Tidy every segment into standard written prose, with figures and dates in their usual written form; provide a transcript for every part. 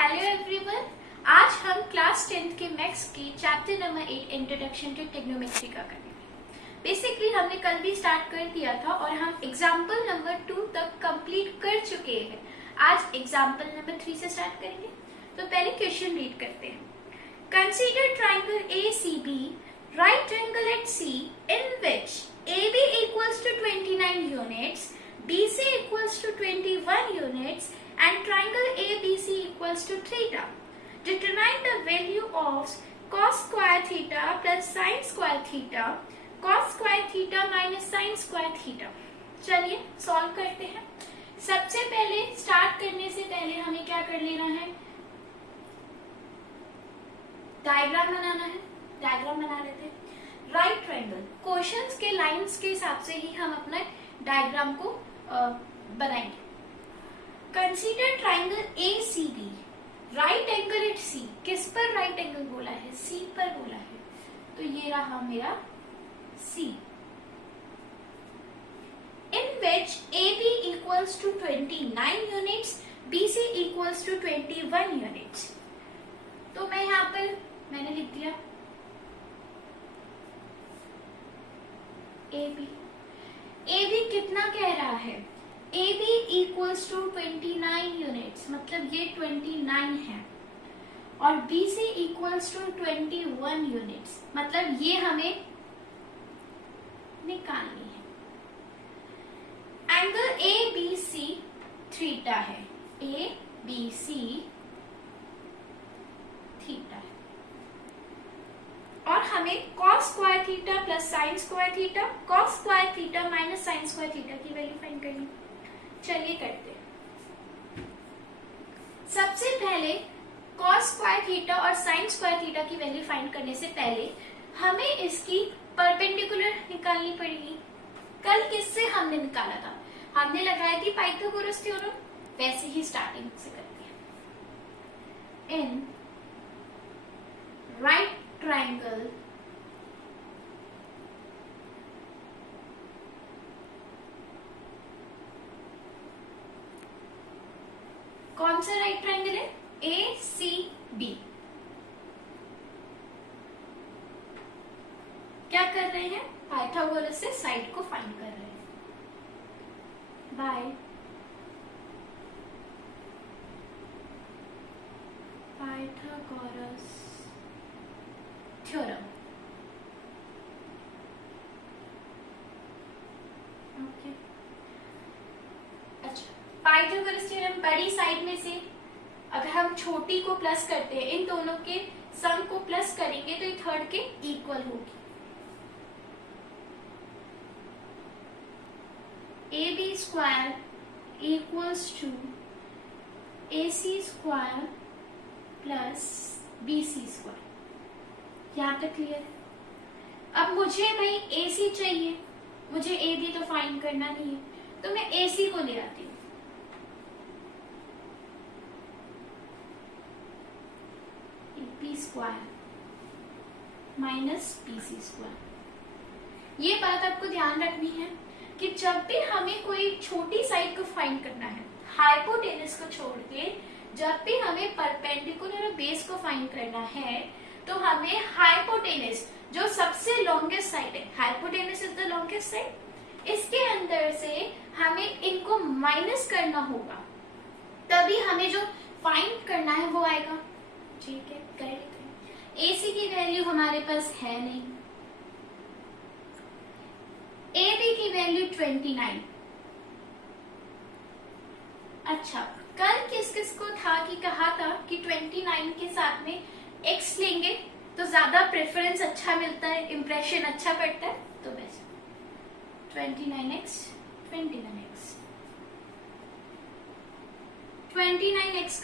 Hello everyone, आज हम class 10th के मैथ्स की chapter number 8 introduction to trigonometry का करेंगे। बेसिकली हमने कल भी स्टार्ट कर दिया था और हम एग्जाम्पल नंबर 2 तक कंप्लीट कर चुके हैं। आज एग्जाम्पल नंबर 3 से स्टार्ट करेंगे। तो पहले क्वेश्चन रीड करते हैं। Consider triangle ACB, right angle at C in which AB equals to 29 units, BC equals to 21 units and triangle ABC equals to theta. Determine the value of cos square theta plus sin square theta, cos square theta minus sin square theta. चलिए solve करते हैं। सबसे पहले start करने से पहले हमें क्या कर लेना है, डायग्राम बनाना है। डायग्राम बना लेते हैं। राइट ट्रायंगल, क्वेश्चंस के लाइंस के हिसाब से ही हम अपना डायग्राम को बनाएंगे। Consider triangle ACB, right angle at C। किस पर राइट एंगल बोला है? C पर बोला है। तो ये रहा मेरा C, in which AB equals to 29 units, BC equals to 21 units. तो मैं यहाँ पर मैंने लिख दिया AB कितना कह रहा है? AB equals to 29 units, मतलब ये 29 है, और BC equals to 21 units, मतलब ये हमें निकालनी है। एंगल ABC थीटा है, ABC थीटा है, और हमें cos square theta plus sin square theta, cos square theta minus sin square theta की वैल्यू फाइंड करनी। चलिए करते हैं। सबसे पहले cos स्क्वायर थीटा और sin स्क्वायर थीटा की वैल्यू फाइंड करने से पहले हमें इसकी परपेंडिकुलर निकालनी पड़ेगी। कल किससे हमने निकाला था? हमने लगाया कि पाइथागोरस थ्योरम, वैसे ही स्टार्टिंग से करते हैं। इन राइट ट्रायंगल कौन सा राइट ट्रायंगल है? ACB। क्या कर रहे हैं? पाइथागोरस से साइड को फाइंड कर रहे हैं बाय पाइथागोरस थ्योरम। ओके, अच्छा, पाइथागोरस थ्योरम बड़ी साइड में से अगर हम छोटी को प्लस करते हैं, इन दोनों के सम को प्लस करेंगे तो ये थर्ड के इक्वल होगी। AB square equals to AC square plus BC square. यहाँ तक क्लियर है? अब मुझे भाई AC चाहिए, मुझे AB तो फाइंड करना नहीं है, तो मैं AC को ले आती हूँ। AP square minus BC square. ये बात आपको ध्यान रखनी है कि जब भी हमें कोई छोटी साइड को फाइंड करना है, हाइपोटेनस को छोड़ के जब भी हमें परपेंडिकुलर और बेस को फाइंड करना है, तो हमें हाइपोटेनस जो सबसे लॉन्गेस्ट साइड है, hypotenuse is the longest side, इसके अंदर से हमें इनको माइनस करना होगा, तभी हमें जो फाइंड करना है वो आएगा। ठीक है, कर लेते हैं। AC की वैल्यू हमारे पास है नहीं, AB की वैल्यू 29। अच्छा, कल किस किस को था कि कहा था कि 29 के साथ में x लेंगे तो ज्यादा प्रेफरेंस अच्छा मिलता है, इंप्रेशन अच्छा पड़ता है, तो बस 29x 29x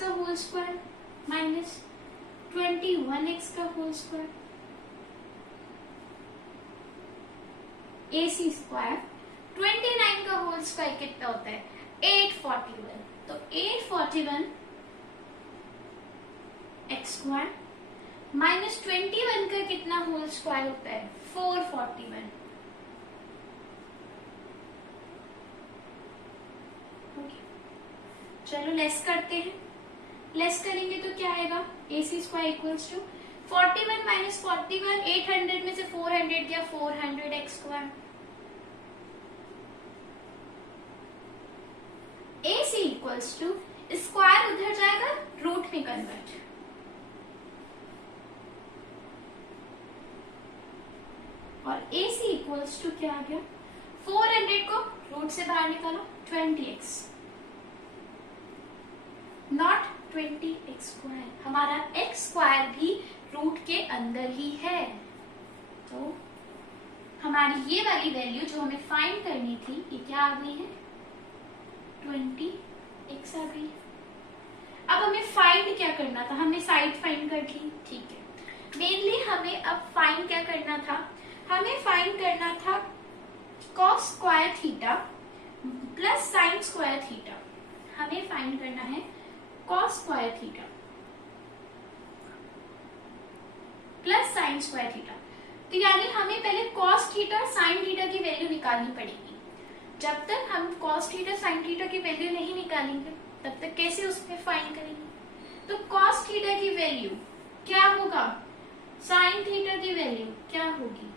का होल स्क्वायर माइनस 21x का होल स्क्वायर, AC स्क्वायर 29 का होल स्क्वायर कितना होता है? 841। तो 841 x स्क्वायर माइनस 21 का कितना होल स्क्वायर होता है? 441। चलो लेस करते हैं। लेस करेंगे तो क्या आएगा, AC square equals to 41 minus 41, 800 में से 400 गया, 400x square. AC equals to square उधर जाएगा रूट में कन्वर्ट, और AC इक्वल्स टू क्या आ गया, 400 को रूट से बाहर निकालो 20x, नॉट 20x स्क्वायर। हमारा x स्क्वायर भी रूट के अंदर ही है, तो हमारी ये वाली वैल्यू जो हमें फाइंड करनी थी ये क्या आ गई है, 20x आ गई। अब हमें फाइंड क्या करना था, हमने साइड फाइंड कर ली, ठीक है। मेनली हमें अब फाइंड क्या करना था, हमें फाइंड करना था cos square theta plus sign square theta. हमें फाइंड करना है cos square theta plus sign square theta. तो यानी हमें पहले cos थीटा और साइन थीटा की वैल्यू निकालनी पड़ेगी। जब तक हम cos थीटा साइन थीटा की वैल्यू नहीं निकालेंगे तब तक कैसे उसमें फाइंड करेंगे। तो cos थीटा की वैल्यू क्या होगा, साइन थीटा की वैल्यू क्या होगी,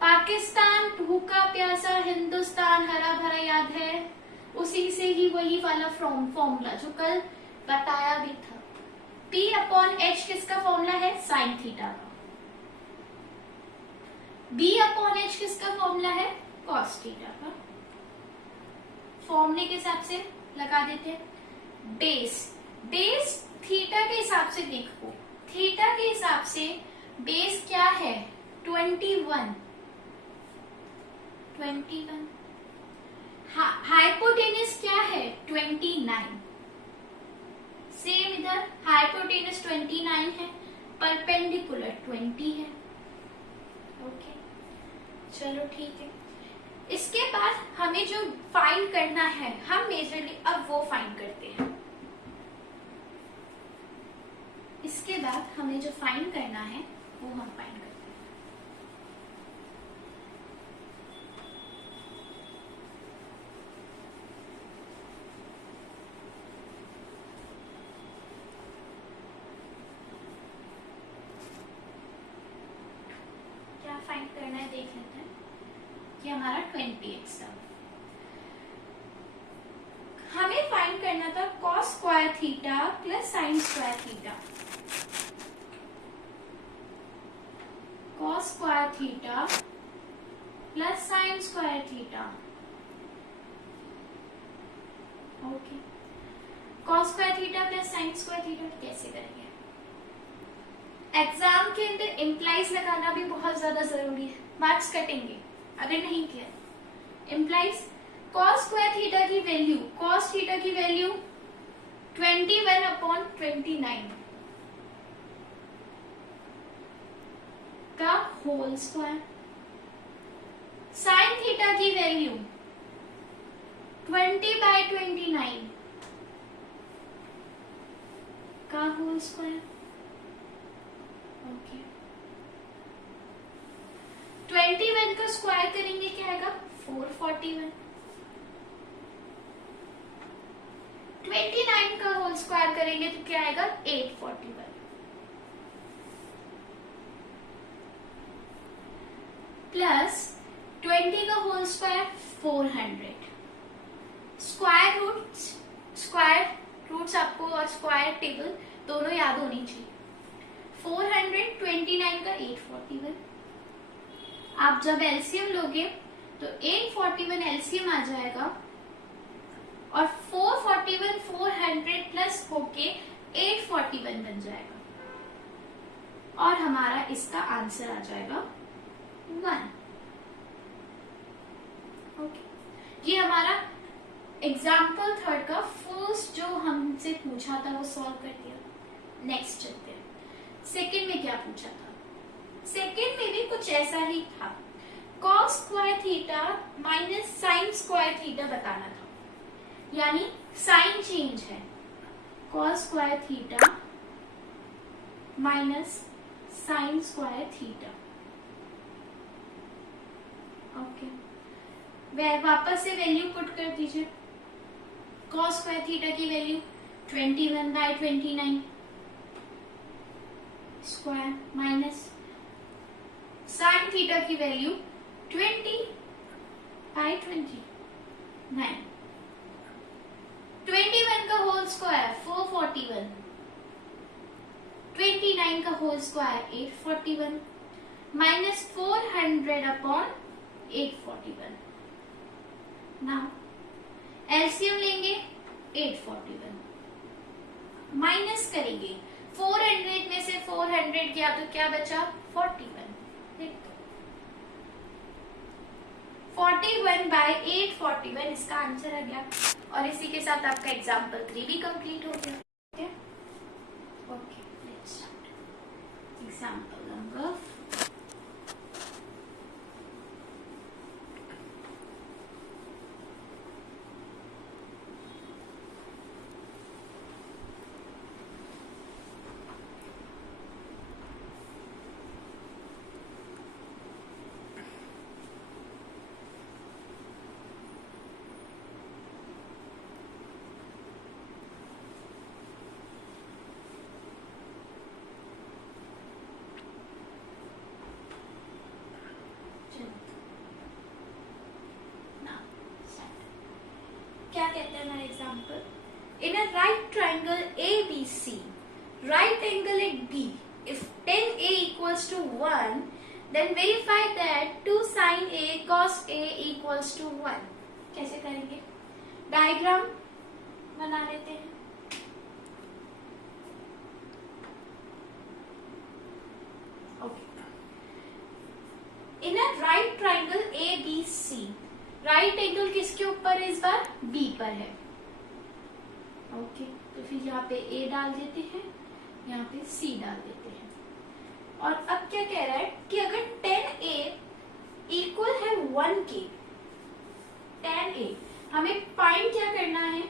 पाकिस्तान भूखा प्यासा हिंदुस्तान हरा भरा, याद है, उसी से ही वही वाला फॉर्मूला जो कल बताया भी था। P अपॉन H किसका फॉर्मूला है, साइन थीटा का। B अपॉन H किसका फॉर्मूला है, कॉस थीटा का। फॉर्मूले के हिसाब से लगा देते हैं। बेस थीटा के हिसाब से देखो, थीटा के हिसाब से बेस क्या है, 21। हाइपोटेनस क्या है, 29। सेम इधर हाइपोटेनस 29 है, परपेंडिकुलर 20 है। ओके चलो ठीक है। इसके बाद हमें जो फाइंड करना है, हम मेजरली अब वो फाइंड करते हैं। इसके बाद हमें जो फाइंड करना है वो हम फाइंड करते हैं। क्या फाइंड करना है देख लेते हैं कि हमारा 20x था। हमें फाइंड करना था cos square theta plus sign square theta. cos square theta plus sign square theta. Okay, cos square theta plus sign square theta कैसे करेंगे। एग्जाम के अंदर इम्प्लाइज लगाना भी बहुत ज्यादा जरूरी है, मार्क्स कटेंगे अगर नहीं किया। इम्प्लाइज cos स्क्वायर थीटा की वैल्यू, cos थीटा की वैल्यू 21 अपॉन 29 का होल स्क्वायर। साइन थीटा की वैल्यू 20/29 का होल स्क्वायर। ओके, 21 का स्क्वायर करेंगे क्या आएगा, 441। 29 का होल स्क्वायर करेंगे तो क्या आएगा, 841। प्लस 20 का होल स्क्वायर 400। स्क्वायर रूट्स आपको और स्क्वायर टेबल दोनों याद होनी चाहिए। 429 का 841। आप जब एलसीएम लोगे तो 841 एलसीएम आ जाएगा और 441 400 प्लस होके 841 बन जाएगा और हमारा इसका आंसर आ जाएगा 1। ओके, ये हमारा एग्जाम्पल थर्ड का फर्स्ट जो हमसे पूछा था वो सॉल्व कर दिया। नेक्स्ट चलते हैं। सेकेंड में क्या पूछा था, सेकेंड में भी कुछ ऐसा ही था। cos square theta minus sine square theta बताना था, यानी साइन चेंज है। cos square theta minus sine square theta. Okay, वापस से वैल्यू पुट कर दीजिए। cos स्क्वायर थीटा की value 21/29 square minus sine theta की वैल्यू 20/29। 21 का होल स्क्वायर 441, 29 का whole square 841 minus 400/841। Now LCM लेंगे 841 माइनस करेंगे 400 में से 400 किया तो क्या बचा 41। 41/841 इसका आंसर आ गया। और इसी के साथ आपका एग्जाम्पल 3 भी कंप्लीट हो गया। Okay, let's start example number 4। क्या कहते हैं हमारा example? In a right triangle ABC, right angle at B, if tan A equals to 1, then verify that 2 sin A cos A equals to 1। कैसे करेंगे? Diagram बना लेते हैं। Okay, in a right triangle ABC, right angle किसके ऊपर है? इस बार B पर है। ओके, तो फिर यहाँ पे A डाल देते हैं, यहाँ पे C डाल देते हैं। और अब क्या कह रहा है कि अगर tan A इक्वल है 1 के, tan A हमें फाइंड क्या करना है?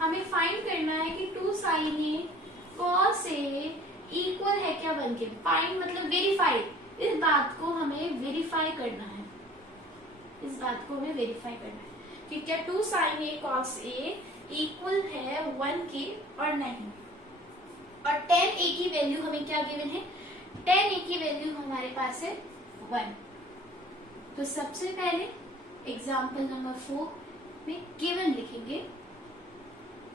हमें फाइंड करना है कि 2 sin A cos A equal है क्या 1 के। फाइंड मतलब वेरीफाई, इस बात को हमें वेरीफाई करना है। इस बात को हमें वेरीफाई करना है कि क्या 2 sin A cos A equal है 1 के और नहीं। और tan A की वैल्यू हमें क्या गिवन है? tan A की वैल्यू हमारे पास है 1। तो सबसे पहले एग्जाम्पल नंबर 4 में गिवन लिखेंगे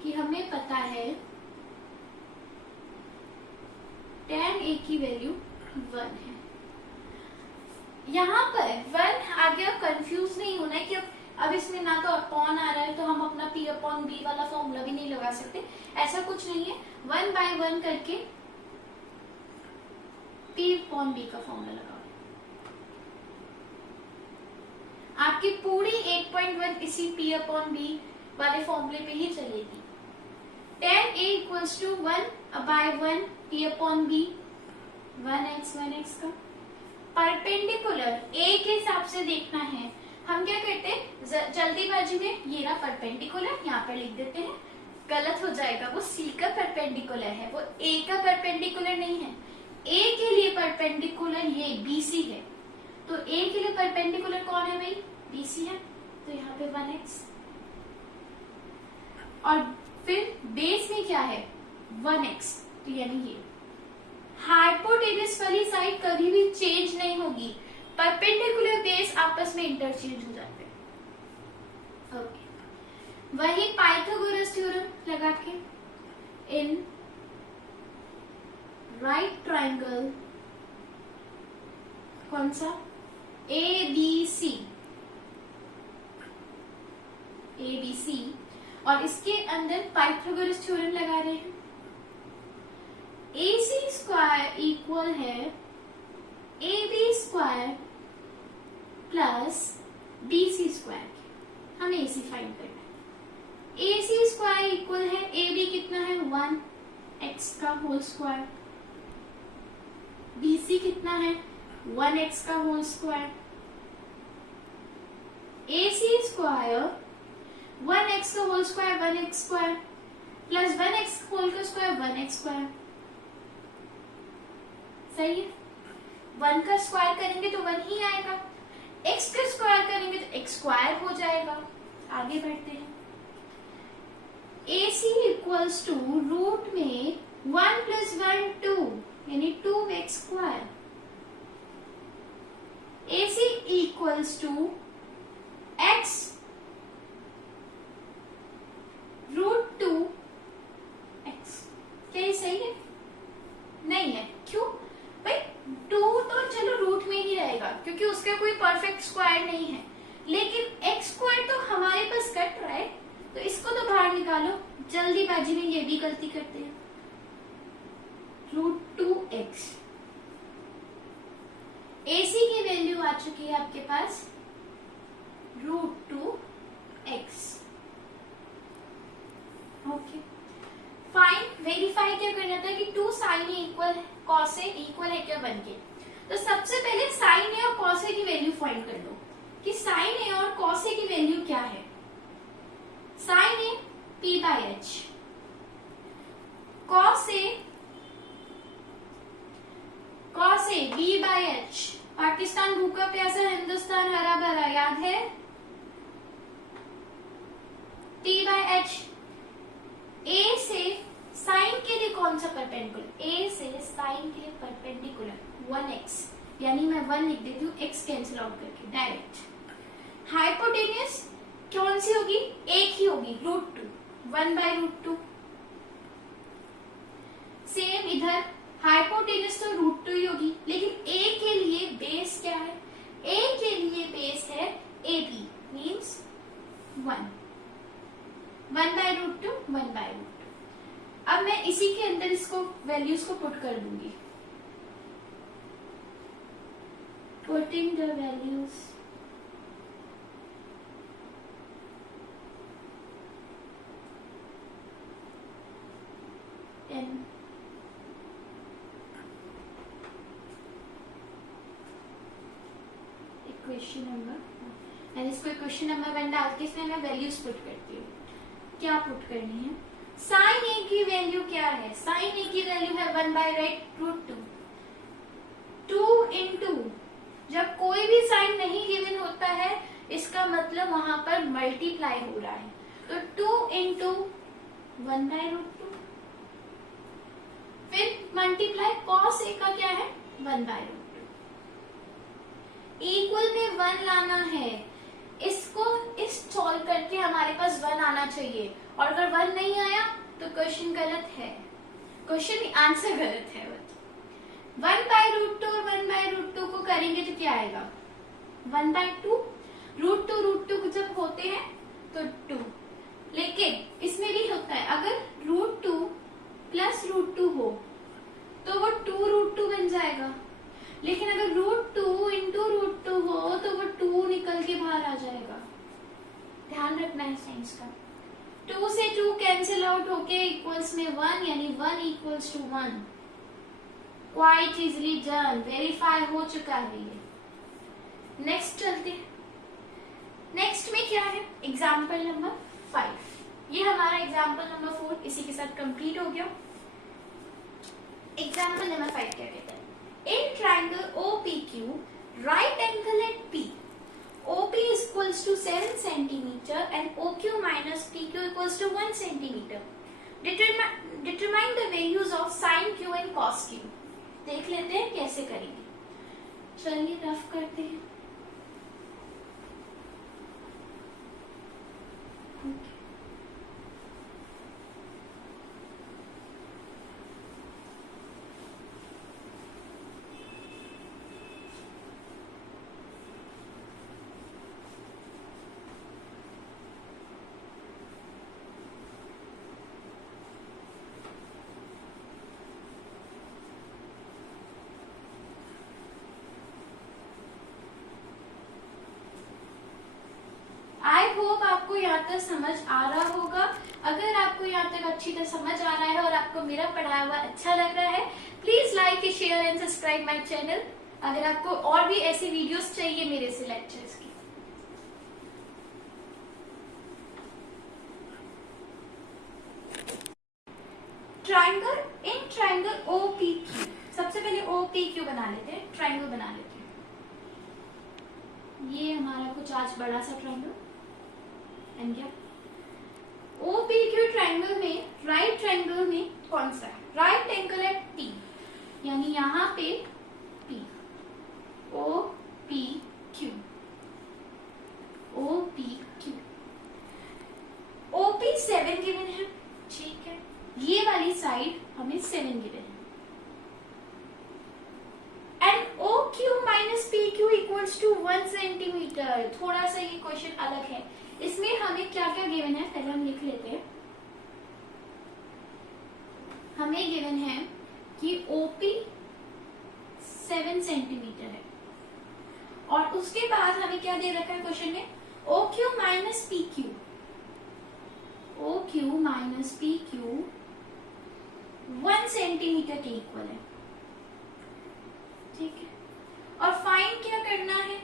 कि हमें पता है tan A की वैल्यू 1 है। यहाँ पर 1 आ गया, कंफ्यूज नहीं होना है कि अब इसमें ना तो अपॉन आ रहा है तो हम अपना P/B वाला फॉर्मूला भी नहीं लगा सकते, ऐसा कुछ नहीं है। 1/1 करके P/B का फॉर्मूला लगाओ। आपकी पूरी 8.1 इसी P/B वाले फॉर्मूले पे ही चलेगी। tan A equals to 1/1 P/B 1x का परपेंडिकुलर A के हिसाब से देखना है। हम क्या करते हैं जल्दीबाजी में, ये ना परपेंडिकुलर यहाँ पर लिख देते हैं, गलत हो जाएगा। वो C का परपेंडिकुलर है, वो A का परपेंडिकुलर नहीं है। A के लिए परपेंडिकुलर ये BC है, तो A के लिए परपेंडिकुलर कौन है भाई? BC है। तो यहाँ पे 1x और फिर बेस में क्या है? 1x, तो यानी ये हाइपोटेनस वाली साइड कभी भी चेंज नहीं होगी, परपेंडिकुलर बेस आपस में इंटरचेंज हो जाते हैं। ओके, वही पाइथागोरस थ्योरम लगा के इन राइट ट्राइंगल कौन सा? ABC, और इसके अंदर पाइथागोरस थ्योरम लगा रहे हैं। AC स्क्वायर इक्वल है AB square plus BC square. हमें AC फाइंड करना है। AC स्क्वायर इक्वल है AB कितना है? 1x का होल स्क्वायर। BC कितना है? 1x का whole square. AC square 1x का whole square 1x square plus 1x whole का स्क्वायर 1x स्क्वायर। सही है। 1 का स्क्वायर करेंगे तो 1 ही आएगा, x का स्क्वायर करेंगे तो x स्क्वायर हो जाएगा। आगे बढ़ते हैं। AC इक्वल्स टू रूट में 1 + 1 2 यानी 2x square. AC equals to x √2x। क्या ये सही है? नहीं है। क्यों भाई? 2 तो चलो रूट में ही रहेगा क्योंकि उसका कोई परफेक्ट स्क्वायर नहीं है, लेकिन x स्क्वायर तो हमारे पास कट रहा है, तो इसको तो बाहर निकालो। जल्दीबाजी में ये भी गलती करते हैं। √2x। AC की वैल्यू आ चुकी है आपके पास √2x। Okay fine. वेरीफाई क्या करना था कि 2 sin A equal cos A equal है क्या बन के। तो सबसे पहले sin A और cos A की वैल्यू फाइंड कर लो कि sin A और cos A की वैल्यू क्या है। sin A p/h, cos A b/h। Pakistan भूखा प्यासा, हिंदुस्तान हरा भरा, याद है? t/h। A से साइन के लिए कौन सा परपेंडिकुलर? A से साइन के लिए परपेंडिकुलर 1x, यानी मैं 1 लिख देती हूँ x कैंसिल आउट करके डायरेक्ट। हाइपोटेन्यूस कौन सी होगी? एक ही होगी, √2, 1/√2। सेम इधर हाइपोटेन्यूस तो √2 ही होगी, लेकिन A के लिए बेस क्या है? A के लिए बेस है AB मीन्स 1, 1/√2, 1/√2। अब मैं इसी के अंदर इसको वैल्यूज को पुट कर दूंगी। Putting the values in equation number, and इसको इक्वेशन नंबर 1 डाल के इसमें मैं वैल्यूज पुट करती हूँ। क्या पुट करनी है? साइन ए की वैल्यू क्या है? साइन ए की वैल्यू है 1/√2। 2 इंटू, जब कोई भी साइन नहीं गिवन होता है इसका मतलब वहां पर मल्टीप्लाई हो रहा है, तो 2 इंटू 1/√2, फिर मल्टीप्लाई कॉस ए का क्या है? 1/√2। इक्वल में 1 लाना है, इसको इस सॉल्व करके हमारे पास 1 आना चाहिए, और अगर 1 नहीं आया तो क्वेश्चन गलत है, क्वेश्चन आंसर गलत है। 1/√2 और 1/√2 को करेंगे तो क्या आएगा? 1/2। √2 जब होते हैं तो 2, लेकिन इसमें भी होता है अगर √2 + √2 हो तो वो 2√2 बन जाएगा, लेकिन अगर √2 इंटू √2 हो तो वो 2 निकल के बाहर आ जाएगा। ध्यान रखना है साइंस का। 2 से 2 कैंसिल आउट होके इक्वल्स में 1, यानी 1 equals to 1। Quite easily done, verify हो चुका है ये। नेक्स्ट चलते हैं। नेक्स्ट में क्या है? Example number 5। ये हमारा एग्जाम्पल नंबर 4 इसी के साथ कंप्लीट हो गया। एग्जाम्पल नंबर 5 क्या कहता है? In triangle OPQ, right angle at P, OP is equals to 7 centimeter and OQ minus PQ equals to 1 centimeter. Determine the values of sin Q and cos Q. देख लेते हैं कैसे करेंगे। चलिए रफ करते हैं। आई होप आपको यहाँ तक समझ आ रहा होगा। अगर आपको यहाँ तक अच्छी तरह समझ आ रहा है और आपको मेरा पढ़ाया हुआ अच्छा लग रहा है, please like share and subscribe my channel. अगर आपको और भी ऐसे वीडियोस चाहिए मेरे से लेक्चर्स की। ट्राइंगल, इन ट्राइंगल OPQ, सबसे पहले OPQ बना लेते हैं, ट्राइंगल बना लेते हैं। ये हमारा कुछ आज बड़ा सा ट्राइंगल एंड क्या OPQ ट्रायंगल में राइट ट्रायंगल में कौन सा है? राइट एंगल है T, यानी यहाँ पे P, OPQ, OPQ, OP 7 given है, ठीक है, ये वाली साइड हमें 7 गिवन है, and OQ minus PQ equals to 1 centimetre. थोड़ा सा ये क्वेश्चन अलग है, इसमें हमें क्या क्या गिवन है पहले हम लिख लेते हैं। हमें गिवन है कि OP 7 सेंटीमीटर है, और उसके बाद हमें क्या दे रखा है क्वेश्चन में? OQ minus PQ, OQ minus PQ 1 centimetre के इक्वल है, ठीक है। और फाइंड क्या करना है?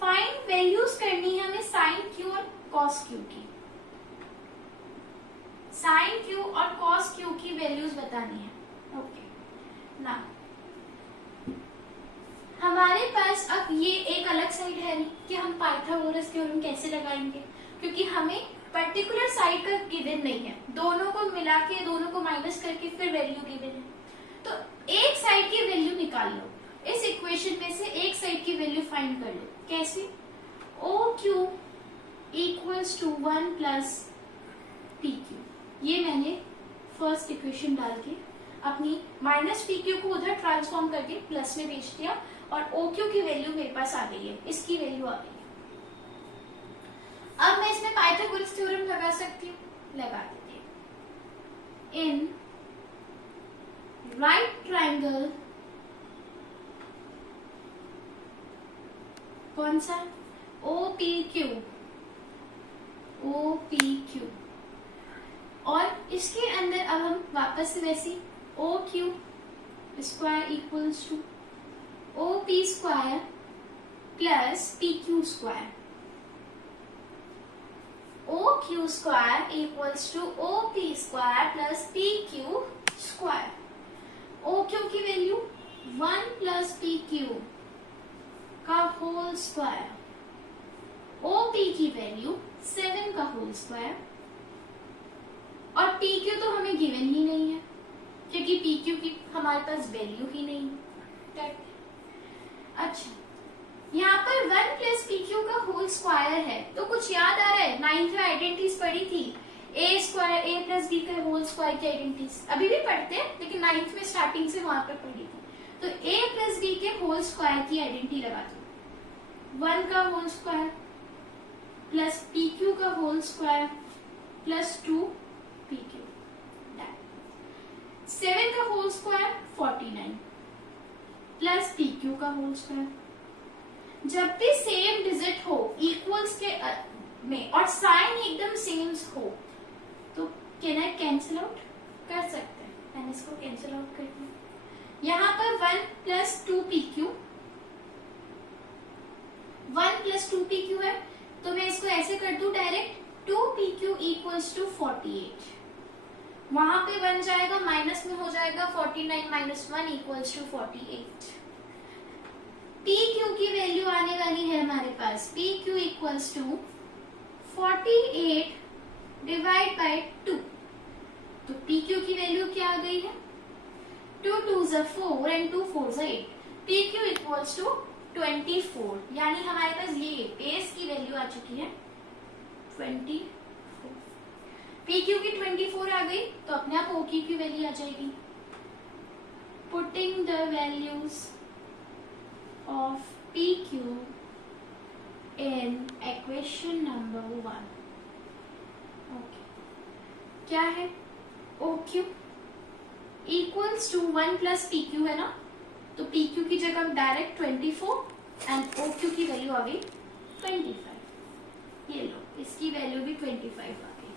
फाइंड वैल्यूज करनी है हमें साइन क्यू और कॉस क्यू की, साइन क्यू और कॉस क्यू की वैल्यूज बतानी है, ओके ना। हमारे पास अब ये एक अलग साइड है नहीं कि हम पाइथागोरस थ्योरम कैसे लगाएंगे, क्योंकि हमें पर्टिकुलर साइड का गिवन नहीं है, दोनों को मिला के दोनों को माइनस करके फिर वैल्यू गिवन है। तो एक साइड की वैल्यू निकाल लो, इस इक्वेशन में से एक साइड की वैल्यू फाइंड कर लो। कैसे? OQ equals to 1 plus PQ, ये मैंने फर्स्ट इक्वेशन डाल के अपनी माइनस PQ को उधर ट्रांसफॉर्म करके प्लस में भेज दिया, और OQ की वैल्यू मेरे पास आ गई है, इसकी वैल्यू आ गई है। अब मैं इसमें पाइथागोरस थ्योरम लगा सकती हूँ, लगा देती हूँ। इन राइट ट्रायंगल कौन सा? OPQ, OPQ, और इसके अंदर अब हम वापस से वैसे OQ square equals to OP square plus PQ square, OQ square equals to OP square plus PQ square. OQ की वैल्यू 1 प्लस PQ का होल स्क्वायर, OP की वैल्यू 7 का होल स्क्वायर, और PQ तो हमें गिवन ही नहीं है क्योंकि PQ की हमारे पास वैल्यू ही नहीं है। अच्छा, यहाँ पर 1 प्लस PQ का होल स्क्वायर है, तो कुछ याद आ रहा है? 9th में आइडेंटिटीज पढ़ी थी, A square A plus B का होल स्क्वायर की आइडेंटिटीज अभी भी पढ़ते हैं, लेकिन 9th में स्टार्टिंग से वहां पर पढ़ी थी। तो A प्लस B के होल स्क्वायर की आइडेंटिटी लगा दो, 1 का होल स्क्वायर प्लस PQ का होल स्क्वायर प्लस 2 PQ, 7 का होल स्क्वायर 49 प्लस PQ का होल स्क्वायर। जब भी सेम डिजिट हो इक्वल्स के में और साइन एकदम सेम हो तो कैन आई कैंसिल आउट कर सकते हैं, मैंने इसको कैंसिल आउट कर दिया। यहाँ पर 1 प्लस 2PQ, 1 प्लस 2PQ है, तो मैं इसको ऐसे कर दूं डायरेक्ट, 2PQ इक्वल्स टू 48, वहां पे बन जाएगा माइनस में हो जाएगा 49 माइनस 1 इक्वल्स टू 48। PQ की वैल्यू आने वाली है हमारे पास, PQ equals to 48 divide by 2, तो PQ की वैल्यू क्या आ गई है? 2 2s are 4 and 2 4s are 8, PQ equals to 24, यानी हमारे पास ये बेस की वैल्यू आ चुकी है 24। PQ की 24 आ गई तो अपने आप OQ की वैल्यू आ जाएगी। Putting the values of PQ in equation number 1, okay, क्या है? OQ equals to 1 plus PQ है ना, तो PQ की जगह डायरेक्ट 24 एंड OQ की वैल्यू आ गई 25। ये लो, इसकी वैल्यू भी 25 आ गई,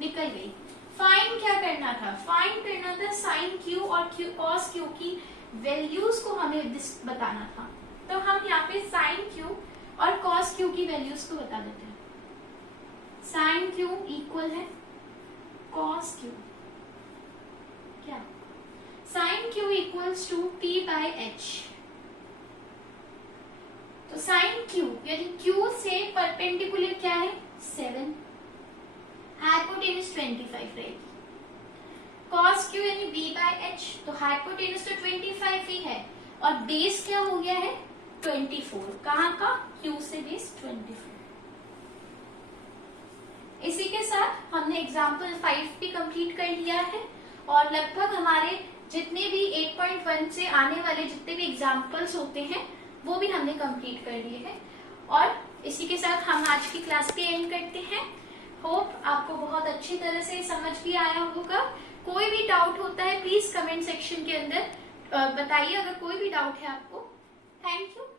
निकल गई। फाइंड क्या करना था? फाइंड करना था साइन Q और कॉस Q की वैल्यूज को हमें बताना था, तो हम यहाँ पे साइन Q और कॉस Q की वैल्यूज को बता देते हैं। साइन Q इक्वल है कॉस Q, क्या? Sine Q equals to P by H, तो साइन Q यानी Q से परपेंडिकुलर क्या है? 7। हाइपोटेनस 25 रहेगी। cos q यानी b बाय h, तो हाइपोटेनस तो 25 ही है और बेस क्या हो गया है 24। कहाँ का? q से बेस 24। इसी के साथ हमने एग्जाम्पल 5 भी कंप्लीट कर लिया है और लगभग हमारे जितने भी 8.1 से आने वाले जितने भी एग्जाम्पल्स होते हैं वो भी हमने कंप्लीट कर लिए हैं। और इसी के साथ हम आज की क्लास के एंड करते हैं। होप आपको बहुत अच्छी तरह से समझ भी आया होगा। कोई भी डाउट होता है प्लीज कमेंट सेक्शन के अंदर बताइए, अगर कोई भी डाउट है आपको। Thank you.